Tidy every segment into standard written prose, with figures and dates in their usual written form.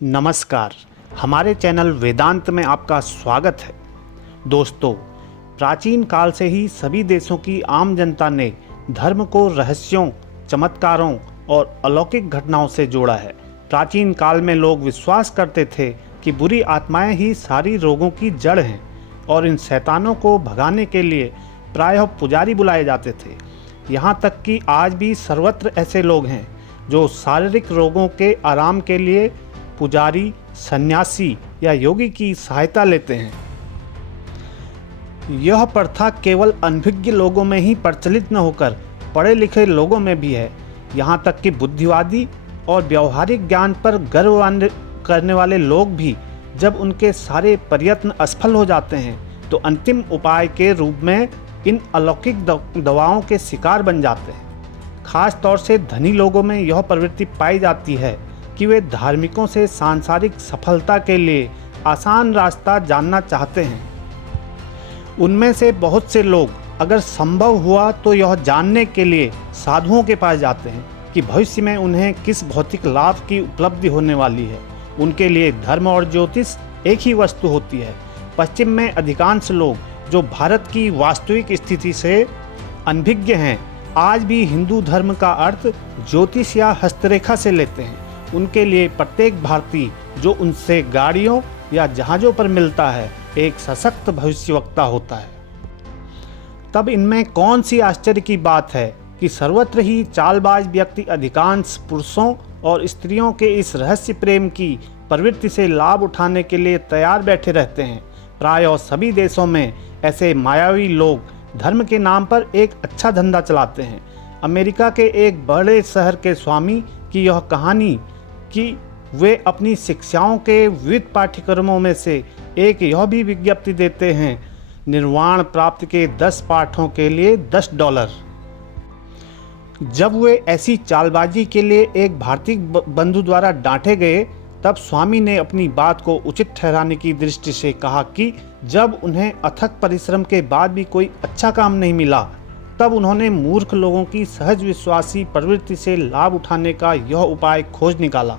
नमस्कार। हमारे चैनल वेदांत में आपका स्वागत है। दोस्तों, प्राचीन काल से ही सभी देशों की आम जनता ने धर्म को रहस्यों, चमत्कारों और अलौकिक घटनाओं से जोड़ा है। प्राचीन काल में लोग विश्वास करते थे कि बुरी आत्माएं ही सारी रोगों की जड़ हैं और इन शैतानों को भगाने के लिए प्रायः पुजारी बुलाए जाते थे। यहाँ तक कि आज भी सर्वत्र ऐसे लोग हैं जो शारीरिक रोगों के आराम के लिए पुजारी, सन्यासी या योगी की सहायता लेते हैं। यह प्रथा केवल अनभिज्ञ लोगों में ही प्रचलित न होकर पढ़े लिखे लोगों में भी है। यहाँ तक कि बुद्धिवादी और व्यवहारिक ज्ञान पर गर्व करने वाले लोग भी जब उनके सारे प्रयत्न असफल हो जाते हैं तो अंतिम उपाय के रूप में इन अलौकिक दवाओं के शिकार बन जाते हैं। खास तौर से धनी लोगों में यह प्रवृत्ति पाई जाती है कि वे धार्मिकों से सांसारिक सफलता के लिए आसान रास्ता जानना चाहते हैं। उनमें से बहुत से लोग अगर संभव हुआ तो यह जानने के लिए साधुओं के पास जाते हैं कि भविष्य में उन्हें किस भौतिक लाभ की उपलब्धि होने वाली है। उनके लिए धर्म और ज्योतिष एक ही वस्तु होती है। पश्चिम में अधिकांश लोग जो भारत की वास्तविक स्थिति से अनभिज्ञ हैं, आज भी हिंदू धर्म का अर्थ ज्योतिष या हस्तरेखा से लेते हैं। उनके लिए प्रत्येक भारतीय जो उनसे गाड़ियों या जहाज़ों पर मिलता है एक सशक्त भविष्यवक्ता होता है। तब इनमें कौन सी आश्चर्य की बात है कि सर्वत्र ही चालबाज व्यक्ति अधिकांश पुरुषों और स्त्रियों के इस रहस्य प्रेम की प्रवृत्ति से लाभ उठाने के लिए तैयार बैठे रहते हैं। प्रायः सभी देशों में ऐसे मायावी लोग धर्म के नाम पर एक अच्छा धंधा चलाते हैं। अमेरिका के एक बड़े शहर के स्वामी की यह कहानी कि वे अपनी शिक्षाओं के विविध पाठ्यक्रमों में से एक यह भी विज्ञप्ति देते हैं, निर्वाण प्राप्ति के 10 पाठों के लिए $10। जब वे ऐसी चालबाजी के लिए एक भारतीय बंधु द्वारा डांटे गए तब स्वामी ने अपनी बात को उचित ठहराने की दृष्टि से कहा कि जब उन्हें अथक परिश्रम के बाद भी कोई अच्छा काम नहीं मिला तब उन्होंने मूर्ख लोगों की सहज विश्वासी प्रवृत्ति से लाभ उठाने का यह उपाय खोज निकाला।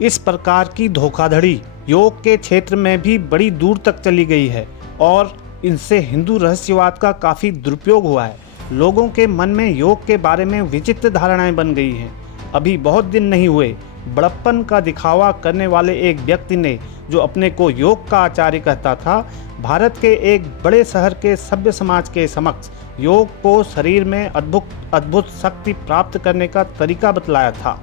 इस प्रकार की धोखाधड़ी योग के क्षेत्र में भी बड़ी दूर तक चली गई है और इनसे हिंदू रहस्यवाद का काफ़ी दुरुपयोग हुआ है। लोगों के मन में योग के बारे में विचित्र धारणाएं बन गई हैं। अभी बहुत दिन नहीं हुए, बड़प्पन का दिखावा करने वाले एक व्यक्ति ने, जो अपने को योग का आचार्य कहता था, भारत के एक बड़े शहर के सभ्य समाज के समक्ष योग को शरीर में अद्भुत शक्ति प्राप्त करने का तरीका बतलाया था।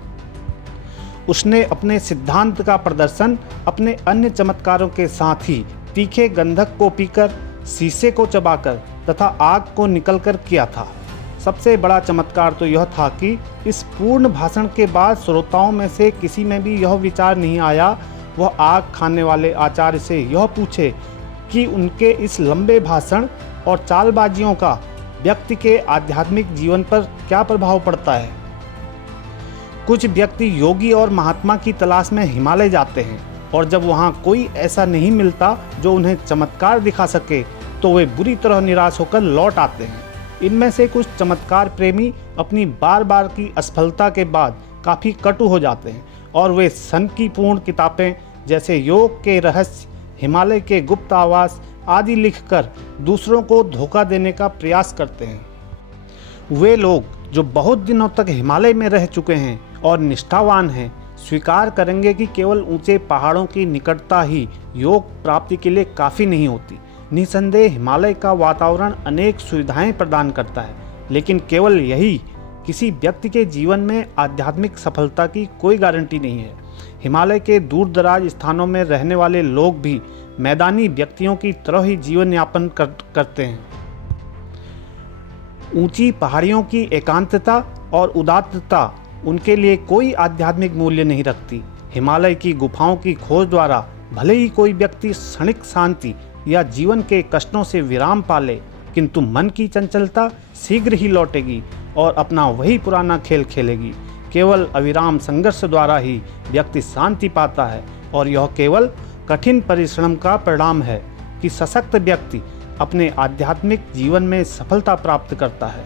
उसने अपने सिद्धांत का प्रदर्शन अपने अन्य चमत्कारों के साथ ही तीखे गंधक को पीकर, शीशे को चबाकर तथा आग को निकलकर किया था। सबसे बड़ा चमत्कार तो यह था कि इस पूर्ण भाषण के बाद श्रोताओं में से किसी में भी यह विचार नहीं आया वह आग खाने वाले आचार्य से यह पूछे कि उनके इस लंबे भाषण और चालबाजियों का व्यक्ति के आध्यात्मिक जीवन पर क्या प्रभाव पड़ता है। कुछ व्यक्ति योगी और महात्मा की तलाश में हिमालय जाते हैं और जब वहाँ कोई ऐसा नहीं मिलता जो उन्हें चमत्कार दिखा सके तो वे बुरी तरह निराश होकर लौट आते हैं। इनमें से कुछ चमत्कार प्रेमी अपनी बार बार की असफलता के बाद काफ़ी कटु हो जाते हैं और वे सनकीपूर्ण किताबें जैसे योग के रहस्य, हिमालय के गुप्त आवास आदि लिखकर दूसरों को धोखा देने का प्रयास करते हैं। वे लोग जो बहुत दिनों तक हिमालय में रह चुके हैं और निष्ठावान हैं, स्वीकार करेंगे कि केवल ऊंचे पहाड़ों की निकटता ही योग प्राप्ति के लिए काफ़ी नहीं होती। निसंदेह हिमालय का वातावरण अनेक सुविधाएं प्रदान करता है, लेकिन केवल यही किसी व्यक्ति के जीवन में आध्यात्मिक सफलता की कोई गारंटी नहीं है। हिमालय के दूर दराज स्थानों में रहने वाले लोग भी मैदानी व्यक्तियों की तरह ही जीवन यापन करते हैं। ऊंची पहाड़ियों की एकांतता और उदात्तता उनके लिए कोई आध्यात्मिक मूल्य नहीं रखती। हिमालय की गुफाओं की खोज द्वारा भले ही कोई व्यक्ति क्षणिक शांति या जीवन के कष्टों से विराम पाले, किंतु मन की चंचलता शीघ्र ही लौटेगी और अपना वही पुराना खेल खेलेगी। केवल अविराम संघर्ष द्वारा ही व्यक्ति शांति पाता है और यह केवल कठिन परिश्रम का परिणाम है कि सशक्त व्यक्ति अपने आध्यात्मिक जीवन में सफलता प्राप्त करता है।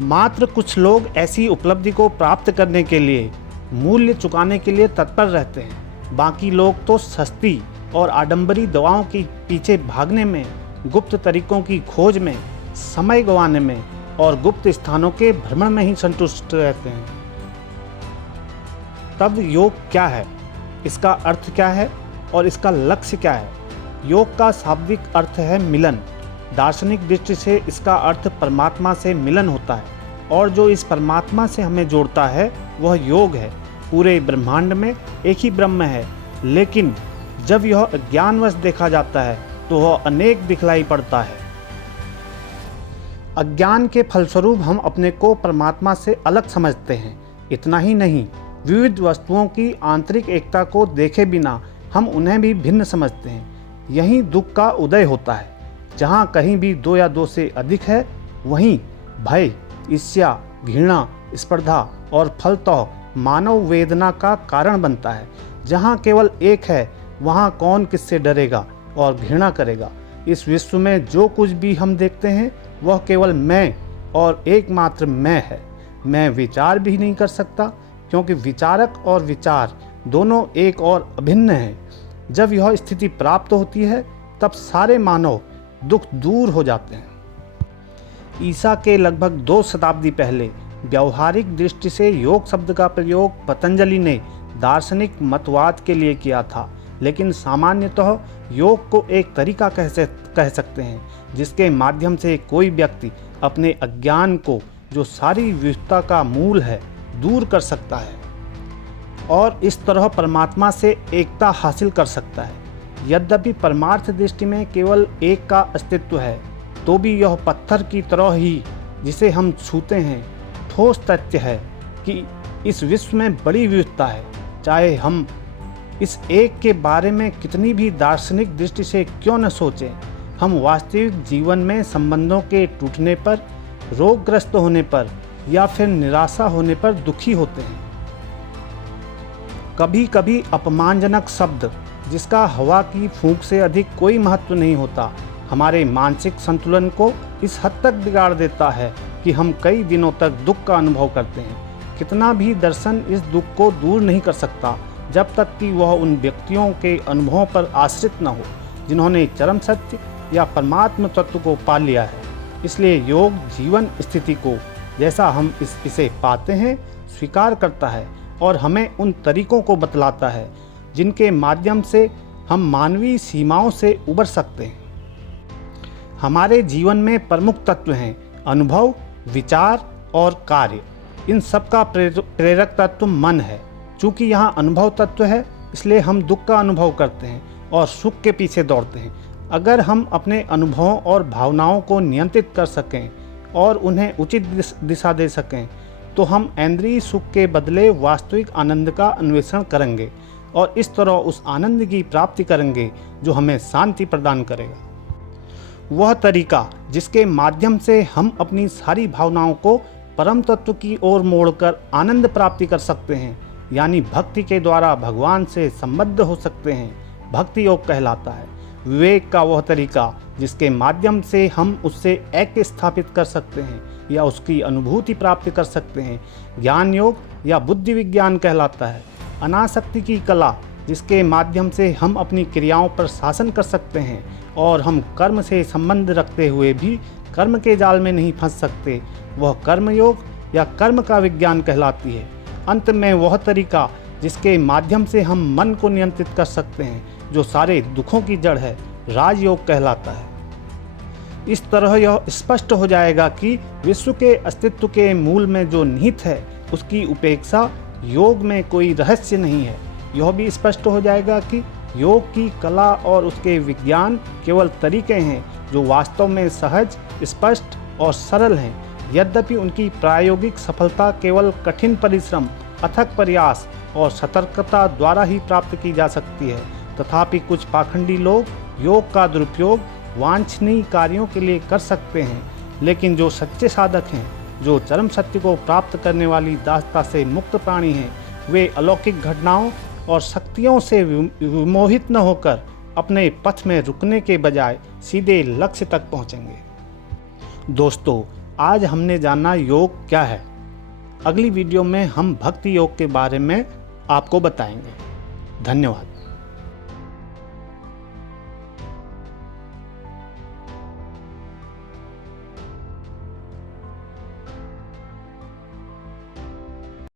मात्र कुछ लोग ऐसी उपलब्धि को प्राप्त करने के लिए मूल्य चुकाने के लिए तत्पर रहते हैं। बाकी लोग तो सस्ती और आडंबरी दवाओं के पीछे भागने में, गुप्त तरीकों की खोज में, समय गंवाने में और गुप्त स्थानों के भ्रमण में ही संतुष्ट रहते हैं। तब योग क्या है, इसका अर्थ क्या है और इसका लक्ष्य क्या है? योग का शाब्दिक अर्थ है मिलन। दार्शनिक दृष्टि से इसका अर्थ परमात्मा से मिलन होता है, और जो इस परमात्मा से हमें जोड़ता है वह योग है। पूरे ब्रह्मांड में एक ही ब्रह्म है, लेकिन जब यह अज्ञानवश देखा जाता है तो वह अनेक दिखलाई पड़ता है। अज्ञान के फलस्वरूप हम अपने को परमात्मा से अलग समझते हैं। इतना ही नहीं, विविध वस्तुओं की आंतरिक एकता को देखे बिना हम उन्हें भी भिन्न समझते हैं। यहीं दुख का उदय होता है। जहाँ कहीं भी दो या दो से अधिक है, वहीं भय, ईर्ष्या, घृणा, स्पर्धा और फलतः मानव वेदना का कारण बनता है। जहाँ केवल एक है, वहाँ कौन किससे डरेगा और घृणा करेगा। इस विश्व में जो कुछ भी हम देखते हैं वह केवल मैं और एकमात्र मैं है। मैं विचार भी नहीं कर सकता, क्योंकि विचारक और विचार दोनों एक और अभिन्न हैं। जब यह स्थिति प्राप्त होती है तब सारे मानव दुख दूर हो जाते हैं। ईसा के लगभग 2 शताब्दी पहले व्यावहारिक दृष्टि से योग शब्द का प्रयोग पतंजलि ने दार्शनिक मतवाद के लिए किया था, लेकिन सामान्यतः योग को एक तरीका कह सकते हैं जिसके माध्यम से कोई व्यक्ति अपने अज्ञान को, जो सारी विविधता का मूल है, दूर कर सकता है और इस तरह परमात्मा से एकता हासिल कर सकता है। यद्यपि परमार्थ दृष्टि में केवल एक का अस्तित्व है, तो भी यह पत्थर की तरह ही जिसे हम छूते हैं ठोस तथ्य है कि इस विश्व में बड़ी विविधता है। चाहे हम इस एक के बारे में कितनी भी दार्शनिक दृष्टि से क्यों न सोचें, हम वास्तविक जीवन में संबंधों के टूटने पर, रोगग्रस्त होने पर या फिर निराशा होने पर दुखी होते हैं। कभी कभी अपमानजनक शब्द, जिसका हवा की फूंक से अधिक कोई महत्व नहीं होता, हमारे मानसिक संतुलन को इस हद तक बिगाड़ देता है कि हम कई दिनों तक दुख का अनुभव करते हैं। कितना भी दर्शन इस दुख को दूर नहीं कर सकता, जब तक कि वह उन व्यक्तियों के अनुभवों पर आश्रित न हो जिन्होंने चरम सत्य या परमात्म तत्व को पा लिया है। इसलिए योग जीवन स्थिति को, जैसा हम इसे पाते हैं, स्वीकार करता है और हमें उन तरीकों को बतलाता है जिनके माध्यम से हम मानवीय सीमाओं से उबर सकते हैं। हमारे जीवन में प्रमुख तत्व हैं अनुभव, विचार और कार्य। इन सब का प्रेरक तत्व मन है। चूँकि यहाँ अनुभव तत्व है, इसलिए हम दुख का अनुभव करते हैं और सुख के पीछे दौड़ते हैं। अगर हम अपने अनुभवों और भावनाओं को नियंत्रित कर सकें और उन्हें उचित दिशा दे सकें, तो हम इंद्रिय सुख के बदले वास्तविक आनंद का अन्वेषण करेंगे और इस तरह उस आनंद की प्राप्ति करेंगे जो हमें शांति प्रदान करेगा। वह तरीका जिसके माध्यम से हम अपनी सारी भावनाओं को परम तत्व की ओर मोड़कर आनंद प्राप्ति कर सकते हैं, यानी भक्ति के द्वारा भगवान से संबद्ध हो सकते हैं, भक्ति योग कहलाता है। विवेक का वह तरीका जिसके माध्यम से हम उससे ऐक्य स्थापित कर सकते हैं या उसकी अनुभूति प्राप्त कर सकते हैं, ज्ञान योग या बुद्धि विज्ञान कहलाता है। अनासक्ति की कला जिसके माध्यम से हम अपनी क्रियाओं पर शासन कर सकते हैं और हम कर्म से संबंध रखते हुए भी कर्म के जाल में नहीं फंस सकते, वह कर्म योग या कर्म का विज्ञान कहलाती है। अंत में वह तरीका जिसके माध्यम से हम मन को नियंत्रित कर सकते हैं, जो सारे दुखों की जड़ है, राजयोग कहलाता है। इस तरह यह स्पष्ट हो जाएगा कि विश्व के अस्तित्व के मूल में जो निहित है उसकी उपेक्षा योग में कोई रहस्य नहीं है। यह भी स्पष्ट हो जाएगा कि योग की कला और उसके विज्ञान केवल तरीके हैं जो वास्तव में सहज, स्पष्ट और सरल हैं। यद्यपि उनकी प्रायोगिक सफलता केवल कठिन परिश्रम, अथक प्रयास और सतर्कता द्वारा ही प्राप्त की जा सकती है, तथापि कुछ पाखंडी लोग योग का दुरुपयोग वांछनीय कार्यों के लिए कर सकते हैं। लेकिन जो सच्चे साधक हैं, जो चरम सत्य को प्राप्त करने वाली दासता से मुक्त प्राणी हैं, वे अलौकिक घटनाओं और शक्तियों से विमोहित न होकर अपने पथ में रुकने के बजाय सीधे लक्ष्य तक पहुंचेंगे। दोस्तों, आज हमने जाना योग क्या है, अगली वीडियो में हम भक्ति योग के बारे में आपको बताएंगे। धन्यवाद।